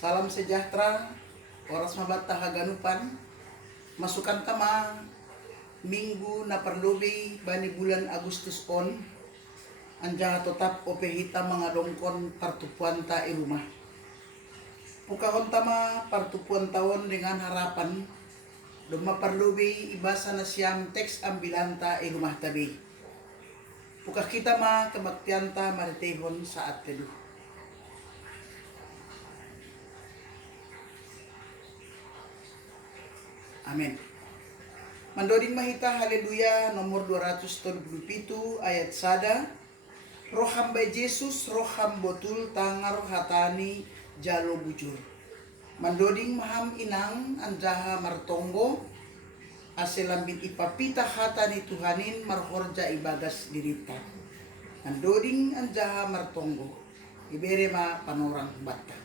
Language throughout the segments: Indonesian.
Salam sejahtera, oras mabata haganupan, masukan tama minggu na perlubi bani bulan Agustus on, anja tetap opehita mga dongkon partupuan ta irumah. Pukahon tama partupuan tahun dengan harapan, duma perlubi ibasa na siyam teks ambilanta irumah tabi. Pukah kita ma kebaktianta maritehon saat teduh. Amin. Mandoding mahita haleluya nomor 277 ayat sada. Roham bay Jesus, roham botul tangar hatani jalo bujur. Mandoding maham inang anjaha martonggo aselambit ipapita hatani Tuhanin marhorja ibagas dirita. Mandoding anjaha martonggo ibere ma panorang bata.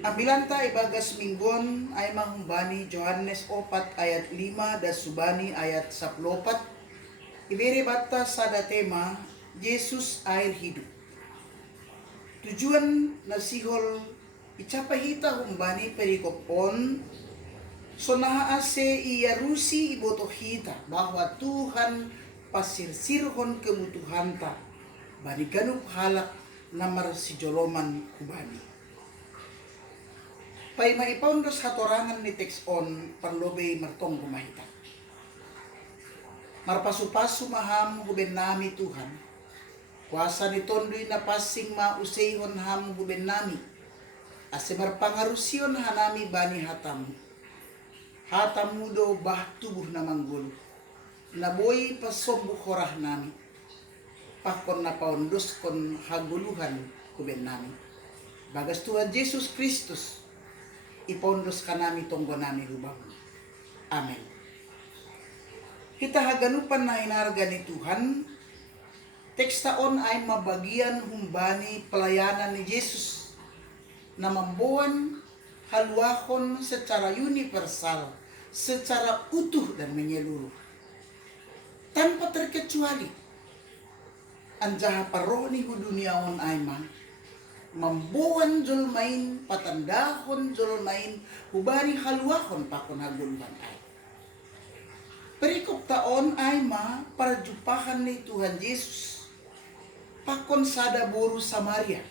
Ambilanta ibagas minggon ay mangumbani Johannes 4 ayat 5 dan subani ayat 14. Iberi bata sada tema Yesus air hidup. Tujuan nasihol icapahita humbani perikopon sonaha ase iarusi ibotohita bahwa Tuhan pasirsirhon kebutuhanta bani ganup halak namar si joloman kubani. Pay maipaundos hatorangan ni teks on panlobe martong gumahita. Marpasu-pasu maham huben nami Tuhan. Kuasa ni tondoy na pasing mausehon ham huben nami. Ase marpangarusion hanami bani hatamu. Hatamu do bah tubuh na manggul. Naboy pasombu korah nami. Pakon na paundos kon haguluhan huben nami. Bagas Tuhan Yesus Kristus. Ipondos kanami tonggo nami hubang. Amen. Kita haganupan na inarga ni Tuhan. Tekstaon ay mabagian humbani pelayanan ni Yesus na mambuan haluahon secara universal, secara utuh dan menyeluruh. Tanpa terkecuali. Anjaha paroni huduniaon ay mambuan jolmain patandahon jolmain hubari haluahon pakon haguluhan ay. Perikop taon ay parajupahan ni Tuhan Yesus pakon sada boru Samaria,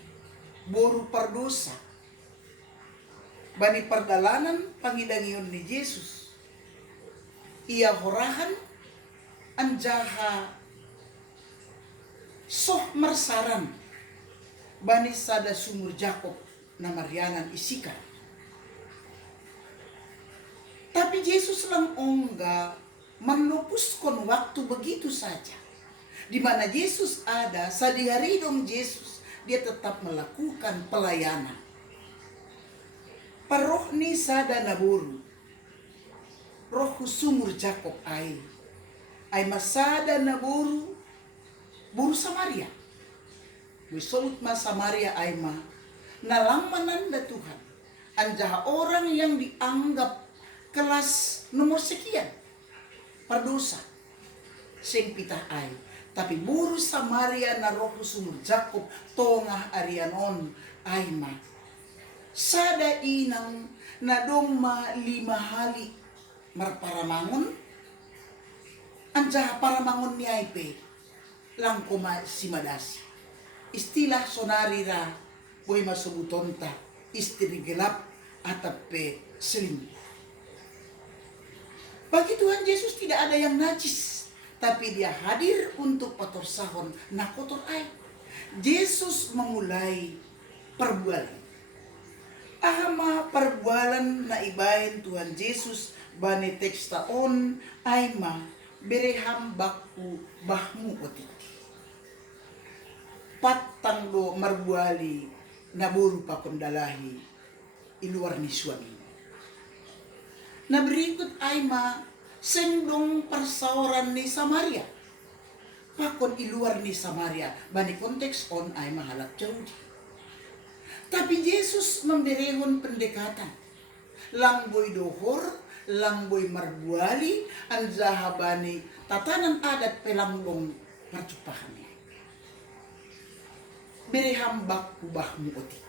boru pardosa. Bani pardalanan pangidangion ni Yesus. Ia horahan anjaha soh marsaran bani sada sumur Jakob na Marianan isika. Tapi Yesus lang ongga menlupuskon waktu begitu saja. Di mana Yesus ada, sa diharidong Yesus, dia tetap melakukan pelayanan. Paroh ni sada naburu. Roh sumur Jakob ay masada naburu buru Samaria. Wisot ma Samaria ay nalamanan na Tuhan. Anjaha orang yang dianggap kelas nomor sekian. Pardosa. Sing pitah ay. Tapi buru Samaria na roh sumur Jakob tongah arianon ay sada inang na doma 5 hali marparamangon. Anjaha paramangon ni ay pe. Langkoma simadasi. Istilah sonarira boy masubutonta istri gelap atape selingkuh. Bagi Tuhan Yesus tidak ada yang najis, tapi dia hadir untuk patorsahon na kotor ay. Yesus memulai perbualan. Ama perbualan na ibahin Tuhan Yesus bani tekstaon ay bereham baku bahmu otik. Patang do marbuali na buru pakondalahi iluar ni suami. Na berikut ay sendong persauran ni Samaria. Pakon iluar ni Samaria. Bani konteks on ay mahalap jauh. Tapi Yesus memberehon pendekatan. Langboy dohor, langboy marbuali, anzahabani tatanan adat pelanggong percupahannya. bere hambak ubahmu otik.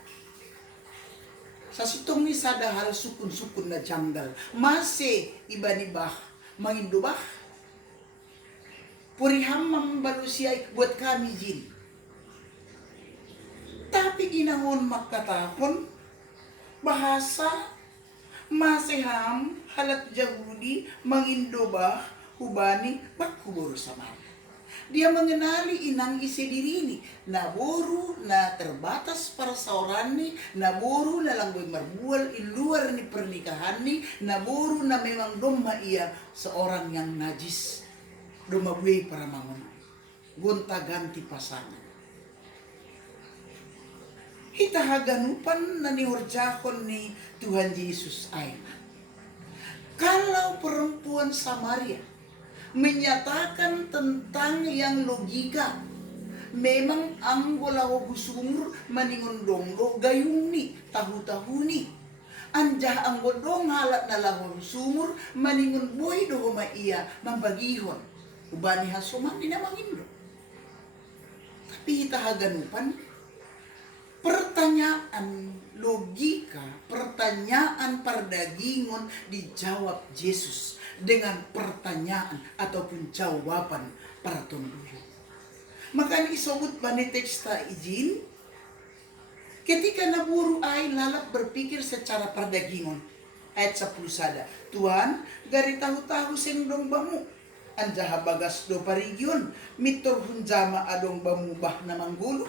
Sa sitong ni sada hal sukun-sukun na janggal, masih iban-ibah mangindubah. Puriham mambalusiyay buat kami jin. Tapi ginangon makatahon, bahasa masiham halat Yahudi mangindubah hubani bakubur sama. Dia mengenali inang isi diri ini, naburu na terbatas para seorang ni, naburu na lang marbual iluar ni pernikahan ni, naburu na memang doma ia seorang yang najis. Doma buay para mangon. Gonta ganti pasangan. Hitahaganupan na nihorjakon ni Tuhan Yesus ay. Kalau perempuan Samaria menyatakan tentang yang logika, memang ang golaw gusumur maningon donggo gayung ni tahu-tahu ni. Anjah ang godong halat na lahon sumur maningon boy do iya mambagihon. Ubani hasuman di namang Indo. Tapi hitahaganupan pertanyaan logika, pertanyaan perdagingon dijawab Yesus dengan pertanyaan ataupun jawaban para tunduyo. Maka isabut ba ni teksta izin? Ketika naburu ay lalap berpikir secara perdagingon. Ayat 10 sada. Tuhan, gari tahu-tahu sendong bamu. Anjaha bagas do parigyon, mitor hunjama adong bamubah na manggulo.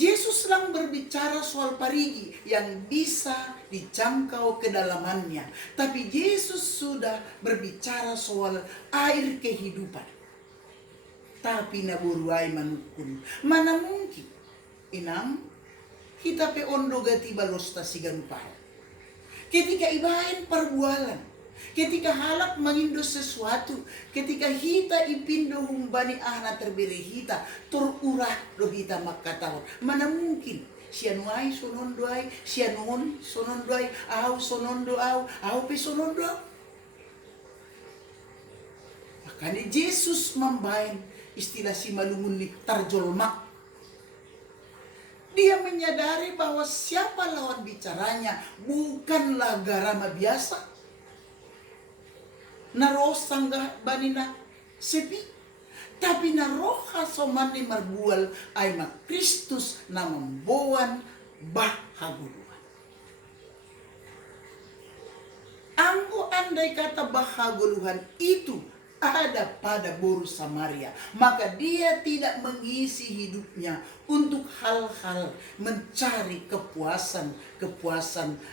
Yesus lang berbicara soal parigi yang bisa dijangkau kedalamannya. Tapi Yesus sudah berbicara soal air kehidupan. Tapi naburuay manukun. Mana mungkin inang kita pe ondo gati balosta siganupahan. Ketika ibahin perbualan, ketika halak mangindo sesuatu, ketika hita ipindo humbani ahna terbeli hita, tururah do hita makatawon. Mana mungkin sianuai sonondoai, sianuon sonondoai, au sonondo au pe sonondo. Makanya Yesus membain istilah si malumun ni tarjolmak. Dia menyadari bahwa siapa lawan bicaranya bukanlah garama biasa. Narosang banina sepi. Tapi naroha somani marbual ay Kristus na membuan bahaguluhan. Anggo andai kata bahaguluhan itu ada pada boru Samaria, maka dia tidak mengisi hidupnya untuk hal-hal mencari kepuasan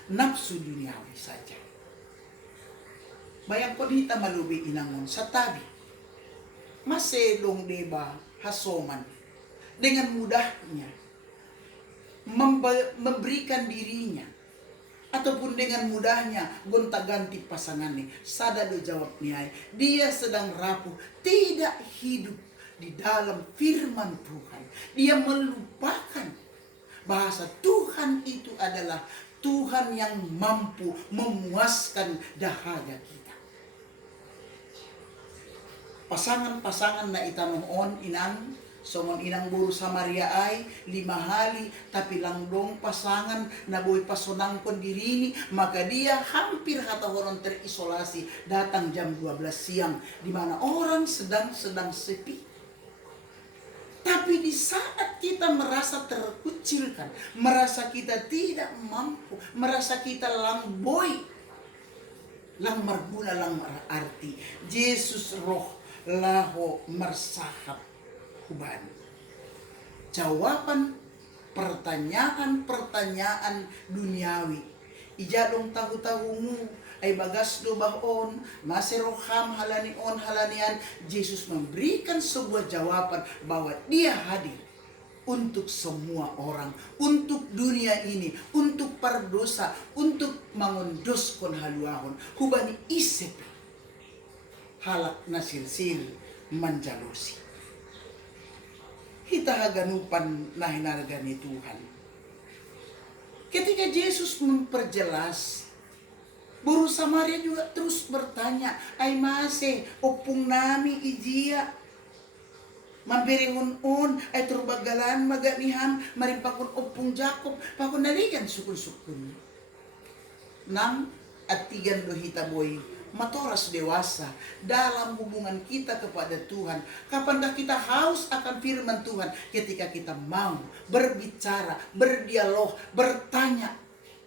nafsu duniawi saja. Bayangkon hita malubi inangon sa tabi, maselong deba hasoman dengan mudahnya memberikan dirinya, ataupun dengan mudahnya gonta-ganti pasangannya. Sada do jawab niay, dia sedang rapuh, tidak hidup di dalam firman Tuhan. Dia melupakan bahasa Tuhan itu adalah Tuhan yang mampu memuaskan dahaga kita. Pasangan-pasangan na itanoon inang somon inang buru Samaria ay 5 hari, tapi langdong pasangan na boy pasonangkon dirini, maka dia hampir hatahoron terisolasi. Datang jam 12 siang di mana orang sedang sepi. Tapi di saat kita merasa terkucilkan, merasa kita tidak mampu, merasa kita langboy, lang marguna lang arti, Yesus roh laho mersahap huban. Jawaban pertanyaan-pertanyaan duniawi ijadong tahu-tahumu ay bagas do bahon maseroham halanion halanian. Yesus memberikan sebuah jawaban bahwa dia hadir untuk semua orang, untuk dunia ini, untuk perdosa, untuk mangondoskan haluahon hubani isepi halak nasilsil manjalusi. Hitahaganupan na hinarga ni Tuhan. Ketika Yesus memperjelas, buru Samaria juga terus bertanya, ay mase opung nami ijia Mamberehon ay turbagalan maganihan marimpakon opong Jacob pakon naligan sukun-sukun. Nang at tigan lohita boy matoras dewasa dalam hubungan kita kepada Tuhan. Kapan dah kita haus akan firman Tuhan? Ketika kita mau berbicara, berdialog, bertanya.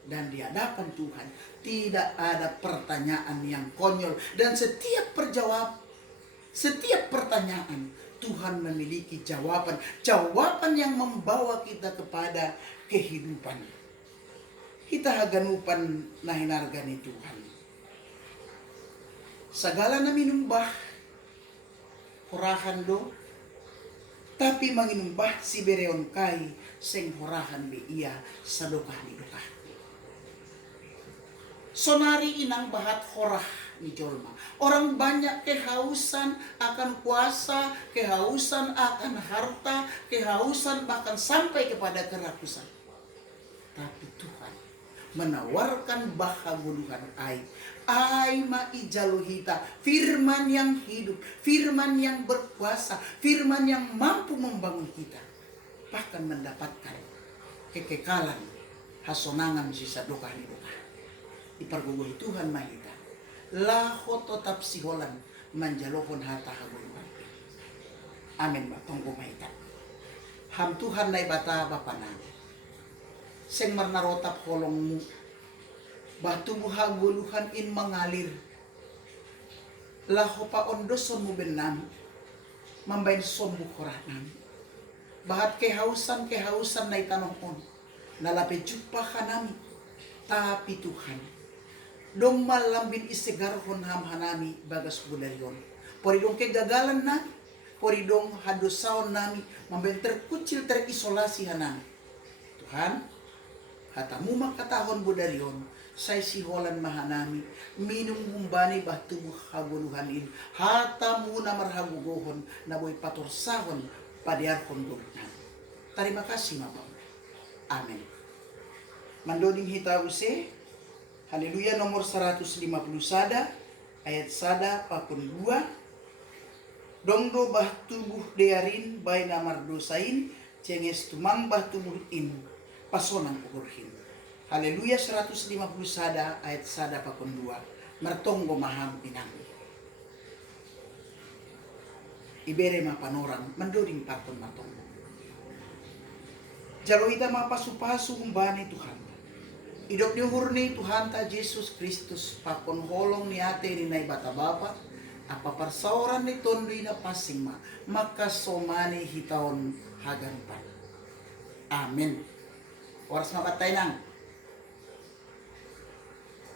Dan di hadapan Tuhan tidak ada pertanyaan yang konyol. Dan setiap pertanyaan Tuhan memiliki jawaban. Jawaban yang membawa kita kepada kehidupan. Kita haganupan na hinargani Tuhan. Sagala na minumbah, horahan do, tapi manginumbah si bereon kay seng horahan be iya sa dokah ni dokah. Sonari inang bahat horah ni jolma. Orang banyak kehausan akan kuasa, kehausan akan harta, kehausan bahkan sampai kepada kerakusan. Tapi Tuhan menawarkan bahaguluhan ai maijaluhita, firman yang hidup, firman yang berkuasa, firman yang mampu membangun kita, bahkan mendapatkan kekekalan hasonangan sisa dokah ni dokah. Ipargugoy Tuhan mahita laho totap siholan manjalopon hata haguluhan. Amin ba tonggo mahita. Ham Tuhan na ibata bapanan seng marnarotap holong mu batu muhaguluhan in mengalir laho pa ondoson mu benam mambain sombu koranan bahat kehausan na itanong on nalape jumpa hanami tapi Tuhan dong malambin isegarhon ham hanami bagas budalyon pori dong kegagalan na pori dong hadosaon nami mambain terkucil terisolasi hanami Tuhan hatamu makatahon budalyon say siholan mahanami minum humbani bahtu haguluhan in hatamu na marhagugohon na boy patursahon padiarkon dulnan. Terima kasih Mama. Amin. Mandoning hitause haleluya nomor 150 sada ayat sada pakun 2 dongdo bahtubuh dearin bay namar dosain cenges tumang bahtubuh in pasonan pugurhin. Haleluya 150 sada ayat sada pakun 2 mertonggo maham pinang. Ibere mapanorang mandoring pakun matonggo. Jalo ita mapasupasu humbani Tuhan. Idok ni hurni Tuhan ta Jesus Kristus pakun holong ni ate ni nay bata bapa apa parsauran ni tondoy na pasing maka somani hitaon haganpan. Amin. Oras mabatay nang.